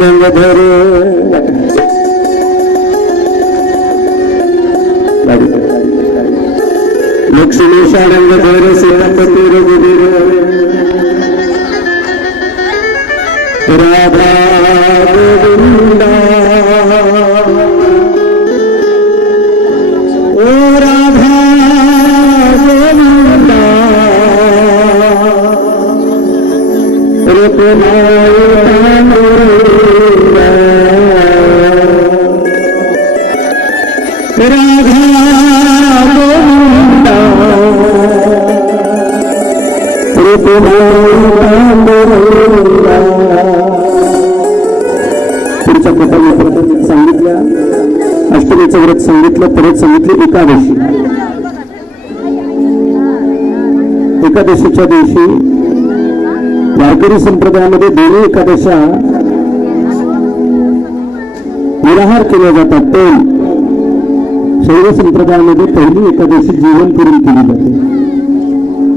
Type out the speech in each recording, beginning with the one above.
रंगधर लक्ष्मीशा रंगधर सेनापती रघुवीर राधा गोविंदा ओ राधा गोविंदा पुढच्या प्रकारे सांगितलं अष्टमीचं व्रत सांगितलं परत सांगितले एकादशी एकादशीच्या दिवशी वारकरी संप्रदायामध्ये दोन्ही एकादशा निराहार केल्या जातात पण शैव संप्रदायामध्ये पहिली एकादशी जीवन करून केली जाते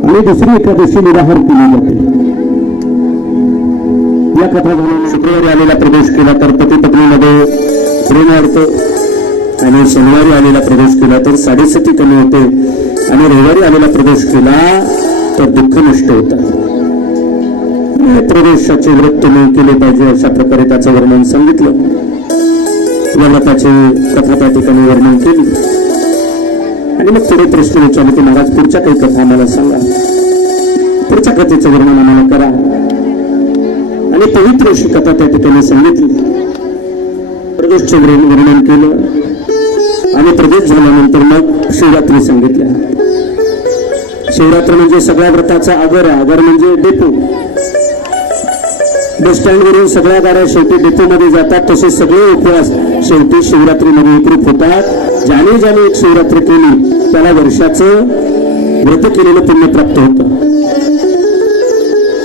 आणि दुसरी एकादशी निराहार केली जाते या कथा झाल्या शुक्रवारी आलेला प्रवेश केला तर पती पत्नीमध्ये प्रेम वाढतं आणि शनिवारी आलेला प्रवेश केला तर साडेसती कमी होते आणि रविवारी आलेला प्रवेश केला तर दुःख नष्ट होतं प्रवेशाचे व्रत तुम्ही केले पाहिजे अशा प्रकारे त्याचं वर्णन सांगितलं मला त्याची कथा त्या ठिकाणी वर्णन केली आणि मग थोडे प्रश्न विचारले की महाराज पुढच्या काही कथा आम्हाला सांगा पुढच्या कथेचं वर्णन आम्हाला करा आणि पवित्र अशी कथा त्या ठिकाणी सांगितली प्रदेशचे वर्णन केलं आणि प्रदेश झाल्यानंतर मग शिवरात्री सांगितल्या शिवरात्र म्हणजे सगळ्या व्रताचा आगर आहे आगर म्हणजे डेपो बस स्टँड वरून सगळ्या गाड्या शेवटी डेपोमध्ये जातात तसे सगळे उपवास शेवटी शिवरात्रीमध्ये एकरूप होतात ज्याने ज्याने एक शिवरात्री केली त्याला वर्षाचं व्रत केलेलं पुण्य प्राप्त होतं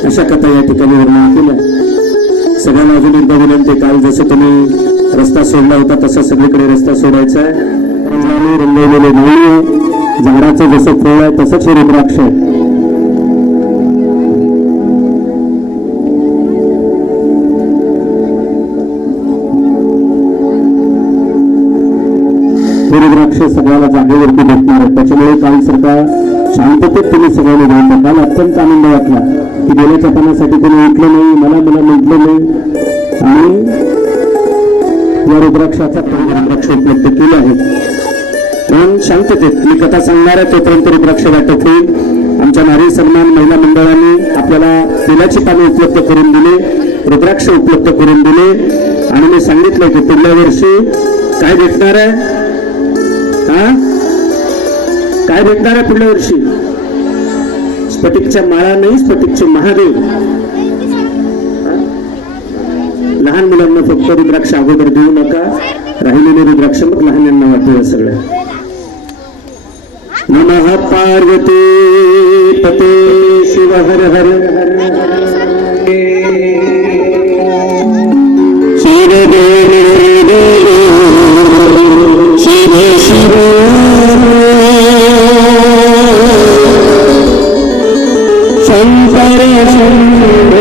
अशा कथा या ठिकाणी वर्णन केल्या सगळ्यांना अजून एकदा विनंती काल जसं तुम्ही रस्ता सोडला होता तसा सगळीकडे रस्ता सोडायचा आहे रंगवलेले नाणी झाडाचं जसं फळ आहे तसंच हे रुद्राक्ष आहे रुद्राक्ष सगळ्याला जागेवरती भेटणार आहे त्याच्यामुळे काल सरकार शांततेत तुम्ही सगळ्यांनी घ्यायचं काल अत्यंत आनंद वाटला की देवाच्या पाण्यासाठी कोणी उठलं नाही मला म्हटलं नाही आणि या रुद्राक्षाचा रुद्राक्ष उपलब्ध केले आहेत पण शांततेत मी कथा सांगणार आहे तोपर्यंत रुद्राक्ष वाटप होईल आमच्या नारी सन्मान महिला मंडळांनी आपल्याला तेलाची पाने उपलब्ध करून दिले रुद्राक्ष उपलब्ध करून दिले आणि मी सांगितलं की पुढल्या वर्षी काय भेटणार आहे काय भेटणार आहे पुढल्या वर्षी स्फटिकच्या माळा नाही स्फटिकचे महादेव लहान मुलांना फक्त रुद्राक्ष अगोदर देऊ नका राहिलेले रुद्राक्ष मग लहानांना वाटूया सगळ्या नमः पार्वती पते शिव हर हर शिव शिव शिव शंकर शंकर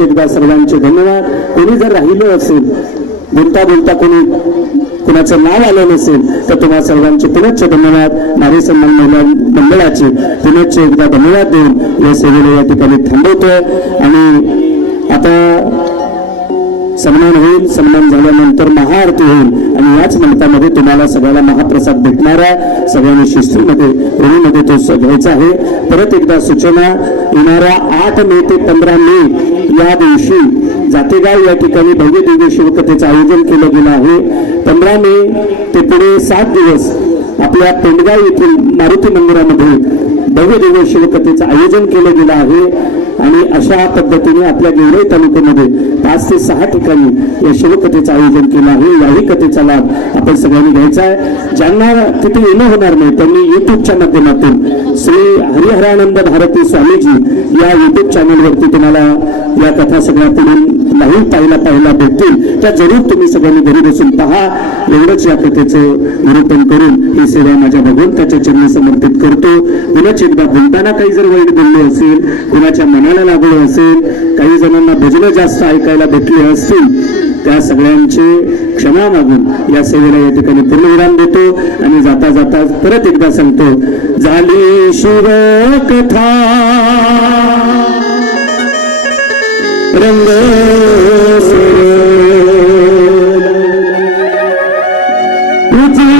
पुनश्च एकदा सर्वांचे धन्यवाद. कोणी जर राहिलो असेल, बोलता बोलता कोणी कुणाचं नाव आलं नसेल तर तुम्हा सर्वांचे पुनश्च धन्यवाद. नारी सन्मान महिला मंडळाचे पुनश्च एकदा धन्यवाद देऊन या सेवेला या ठिकाणी थांबवतोय. आणि आता सन्मान होईल. सन्मान झाल्यानंतर महाआरती होईल आणि याच मंडपामध्ये तुम्हाला सगळ्याला महाप्रसाद भेटणार आहे. सगळ्यांनी शिस्तीमध्ये ओळीमध्ये तो घ्यायचा आहे. परत एकदा सूचना, येणाऱ्या 8 मे ते 15 मे या दिवशी जातेगाव या ठिकाणी भव्य दिव्य शिवकथेचं आयोजन केलं गेलं आहे. 15 मे ते पुढे 7 दिवस आपल्या पेंडगाव येथील मारुती मंदिरामध्ये भव्य दिव्य शिवकथेचं आयोजन केलं गेलं आहे. आणि अशा पद्धतीने आपल्या गेवराई तालुक्यामध्ये 5 ते 6 ठिकाणी या शिवकथेचं आयोजन केलं आहे. याही कथेचा लाभ आपण सगळ्यांनी घ्यायचा आहे. ज्यांना तिथे येणं होणार नाही त्यांनी युट्यूबच्या माध्यमातून श्री हरिहरानंद भारती स्वामीजी या युट्यूब चॅनलवरती तुम्हाला या कथा सगळ्या पुढे लाईव्ह पाहायला भेटतील. त्या जरूर तुम्ही सगळ्यांनी घरी बसून पहा. एवढंच या कथेचं निरूपण करून ही सेवा माझ्या भगवंताच्या चरणी समर्पित करतो. कुणाची एकदा बोलताना काही जर वाईट बोलले असेल, कुणाच्या मनाला लागलं असेल, काही जणांना भजनं जास्त ऐकायला भेटली असतील, त्या सगळ्यांचे क्षमा मागून या सेवेला या ठिकाणी पूर्णविराम देतो. आणि जाता जाता परत एकदा सांगतो, झाली शिवकथा रंग तुझी